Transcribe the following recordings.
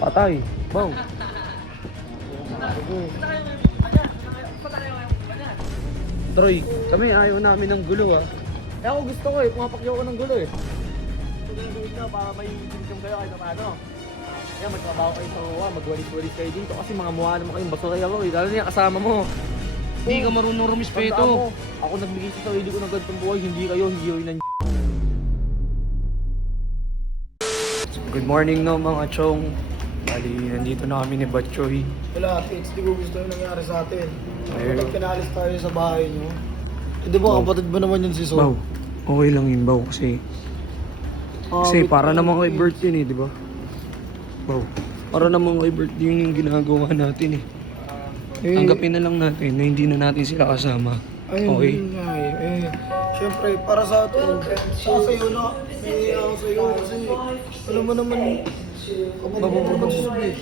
Patay. Baw. Troy, kami ayaw namin ng gulo ah. Eh ako gusto ko eh, pumapakyaw ko ng gulo eh. Ito na gawin nyo para may income kayo kahit paano. Kaya magtrabaho kayo sa uwa, magwalis-walis kayo dito kasi mga mukha naman kayong basura ako eh. Lalo na yung kasama mo. Hindi ka marunong Tandaan rumispeto. mo, ako nagbigay sa sarili ko ng ganitong buhay, hindi kayo, hindi kayo ng Good morning no mga chong. Bali, nandito na kami ni Batchoy. Wala, Tits, di ko gusto yung nangyari sa atin. Ayun. Kapag pinalis tayo sa bahay nyo, eh di ba kapatid ba naman yun si Sol? Baw, okay lang yun Baw kasi para naman kay Bert yun eh, di ba? Baw, para naman kay Bert yun yung ginagawa natin eh. Tanggapin na lang natin na hindi na natin sila kasama. Ayun, Okay? yun nga eh. Siyempre, para sa atin, ako sa'yo na, may ako sa'yo kasi, alam mo naman, kapatid mo naman si Sol eh.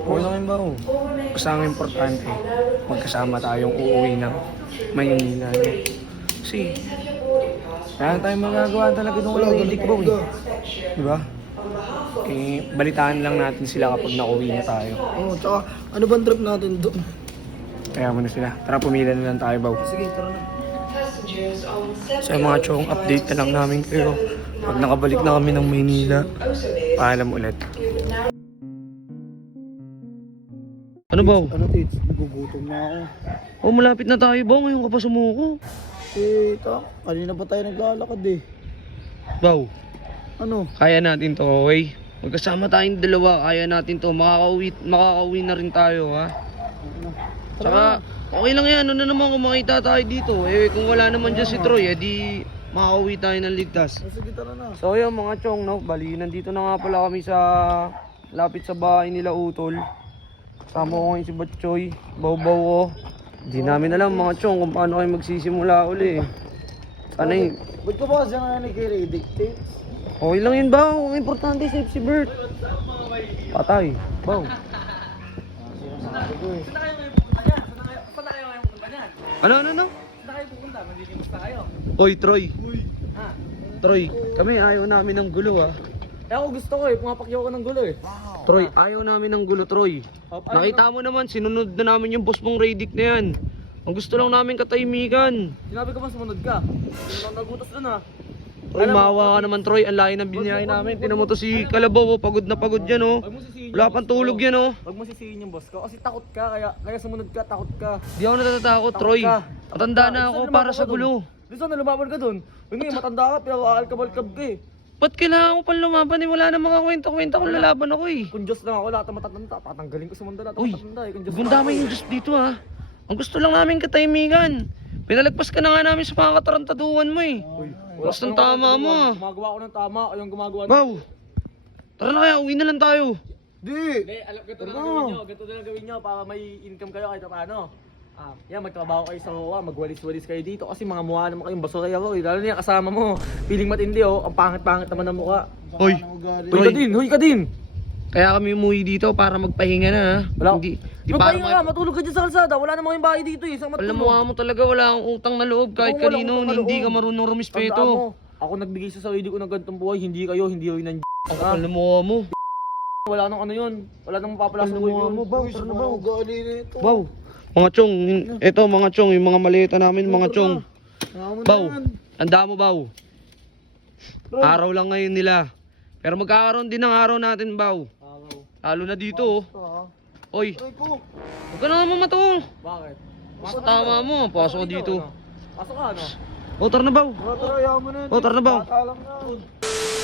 Okay lang yun Baw. Basta ang importante, magkasama tayong uuwi ng Maynila. Kasi, kaya tayo magagawa talaga ng walang hilik Baw eh. Di ba? Eh, balitaan lang natin sila kapag nauwi na tayo. Oo, tsaka, ano bang trip natin doon? Kaya mo na sila. Tara, pumila na lang tayo Baw. Sige, tara na. Sa mga chong, update na lang namin kayo. Pag nakabalik na kami ng Maynila, paalam ulit. Ano Baw? Ano, Tits, nagugutom na ako. Oh, malapit na tayo Baw. Ngayon ka pa sumuko. Eh, kanina pa tayo naglalakad eh. Baw, Ano? kaya natin to, okay? Magkasama tayong dalawa, kaya natin to. Makakauwi na rin tayo, ha? Tsaka, okay lang yan. Ano na naman kung makita tayo dito? Eh, kung wala naman dyan si Troy, edi makakauwi tayo ng ligtas. Sige, tara na. So yun mga chong, no? Bali, nandito na nga pala kami sa lapit sa bahay nila Utol. Kasama ko ngayon si Batchoy, Baw-Baw ko. Hindi namin alam mga chong kung paano kayo magsisimula uli. Sana yun. Ba't ko ba kasi nga nag-redict, Tits? Okay lang yun Baw, ang importante safe si Bert. Patay, Baw. Ano? Saan kayo pupunta? Mandidimusta kayo. Oy Troy, Ha? Troy, kami ayaw namin ng gulo ah. Eh ako gusto ko eh, pumapakyaw ko ng gulo eh. Troy, ayaw namin ng gulo Troy. Nakita mo naman, sinunod na namin yung boss mong Radic na yan. Ang gusto lang namin katahimikan. Sinabi ko ba sumunod ka? Nagutos dun ha. Troy, maawa ka naman Troy, ang layo ng binyahe namin. Tinan mo to si Kalabaw, oh, pagod na pagod yan oh. Huwag mo sisihin Wala yung pang boss ko. tulog yan oh. Huwag mo sisihin yung boss ko kasi takot ka kaya sumunod ka, takot ka. Di ako natatakot Troy. ka. Matanda na Takot ako ka. para sa Lumaban ka gulo. dun. Listen, lumaban ka dun. Yung ngayon, matanda ka pero aalkabal-kab ka eh. Ba't kailangan ko pang lumaban eh? Wala na mga kwento-kwento kung lalaban ako eh. Kung Diyos lang ako, lahat ng matatanda, tatanggalin ko sa mundo lahat ng Uy, matatanda eh. Kung Diyos gundamay yung Diyos dito ha. Ang gusto lang namin katahimikan. Pinalagpas ka na nga namin sa mga katarantaduhan mo eh. Oras ng tama mo ah. Gumagawa ko ng tama, kayong gumagawa ng... Baw, tara na kaya, uwi na lang tayo. Di! Hindi, alam, ganito na lang gawin nyo, ganito na lang gawin nyo para may income kayo kahit paano. Yan, magtrabaho kayo sa uwa, magwalis-walis kayo dito kasi mga mukha naman kayong basura ako eh. Lalo na yung kasama mo, feeling matindi oh, ang pangit-pangit naman ng mukha. Hoy, Huy ka din! kaya kami umuwi dito para magpahinga na ha. Wala. Hindi Magpahinga para ka, matulog ka dyan sa kalsada, wala namang yung bahay dito eh. Saan Alam matulog? mo talaga wala akong utang na loob kahit Walang kanino, utang na hindi loob. ka marunong Tandaan rumispeto. mo, ako nagbigay sa sarili ko ng ganitong buhay, hindi kayo ng Alam mo. Wala nang ano yun, wala nang mapapala sa buhay yun. Baw, Uy, sa mga ugali na ito. Baw. Mga chong, eto mga chong, yung mga maleta namin mga chong. Baw, tanda mo Baw. Araw lang ngayon nila. Pero magkakaroon din ng araw natin Baw. Lalo na dito oh. Oy, Ay ko! huwag ka na naman mato. Bakit? Basta tama mo, pasok ka dito. Pasok ka ano? O, tara na Baw. Tara, yaman mo na. O, tara na Baw. Bata lang na.